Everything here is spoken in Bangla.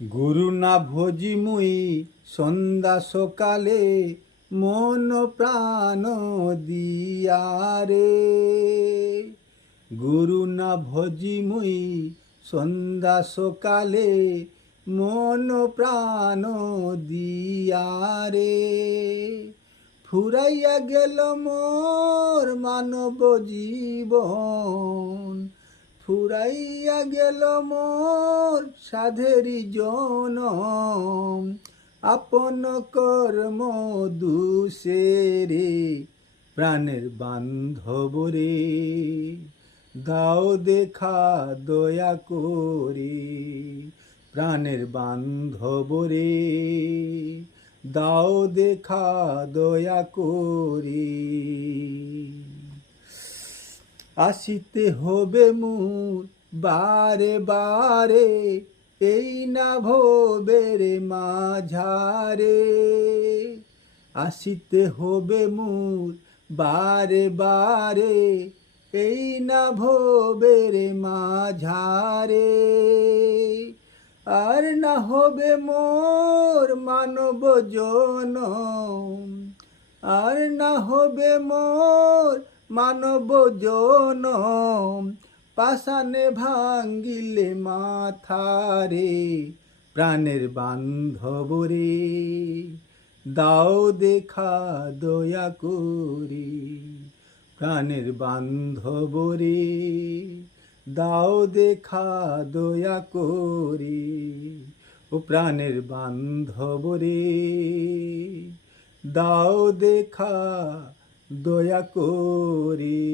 গুরু না ভজি মুই সন্ধ্যা সকালে মন প্রাণ দিয়ারে। গুরু না ভজি মুই সন্ধ্যা সকালে মন প্রাণ দিয়ারে। ফুরাইয়া গেল মোর মানব জীবন, ফুরাইয়া গেল মোর সাধেরি জনম। আপন কর্ম দুষেরে প্রাণের বান্ধব রে, দাও দেখা দয়া করে। প্রাণের বান্ধব রে, দাও দেখা দয়া করে। আসিতে হবে মোর বারে বারে, এই না ভবের মাঝারে। আসিতে হবে মোর বারে বারে, এই না ভবের মাঝারে। আর না হবে মোর মানব জনম, আর না হবে মোর মানব জনম। পাষাণে ভাঙ্গিলে মাথারে, প্রাণের বান্ধব রে, দাও দেখা দয়া করে। প্রাণের বান্ধব রে, দাও দেখা দয়া করে। ও প্রাণের বান্ধব রে, দাও দেখা দয়া করে।